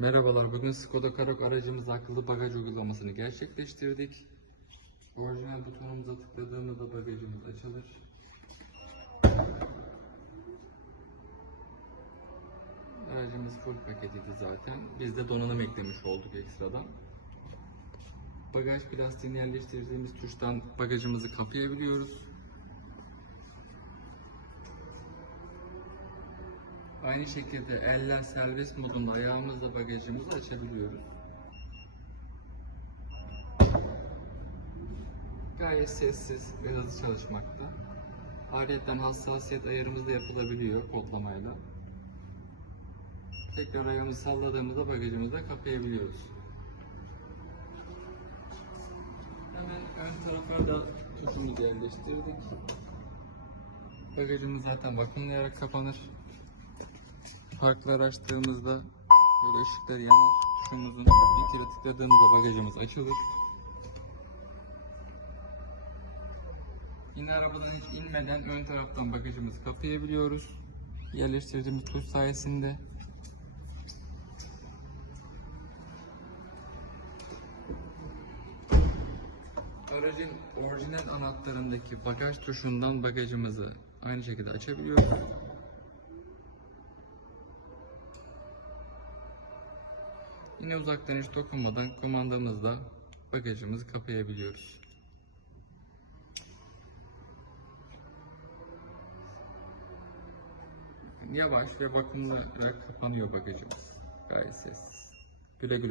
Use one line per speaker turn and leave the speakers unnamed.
Merhabalar, bugün Skoda Karoq aracımızda akıllı bagaj uygulamasını gerçekleştirdik. Orijinal butonumuza tıkladığımızda bagajımız açılır. Aracımız full paketiydi zaten. Biz de donanım eklemiş olduk ekstradan. Bagaj plastiğini yerleştirdiğimiz tuştan bagajımızı kapayabiliyoruz. Aynı şekilde eller serbest modunda ayağımızla bagajımızı açabiliyoruz. Gayet sessiz ve hızlı çalışmakta. Ayrıca hassasiyet ayarımız da yapılabiliyor kodlamayla. Tekrar ayağımızı salladığımızda bagajımızı da kapayabiliyoruz. Hemen ön tarafa da tuşumuzu yerleştirdik. Bagajımız zaten vakumlayarak kapanır. Farkları açtığımızda böyle ışıklar yanar. Tuşumuzun bir kere tıkladığımızda bagajımız açılır. Yine arabadan hiç inmeden ön taraftan bagajımızı kapayabiliyoruz. Yerleştirdiğimiz tuş sayesinde. Aracın orijinal anahtarındaki bagaj tuşundan bagajımızı aynı şekilde açabiliyoruz. Yine uzaktan hiç dokunmadan kumandamızla bagajımızı kapayabiliyoruz. Yavaş ve bakımlı olarak kapanıyor bagajımız. Gayet sessiz. Güle güle.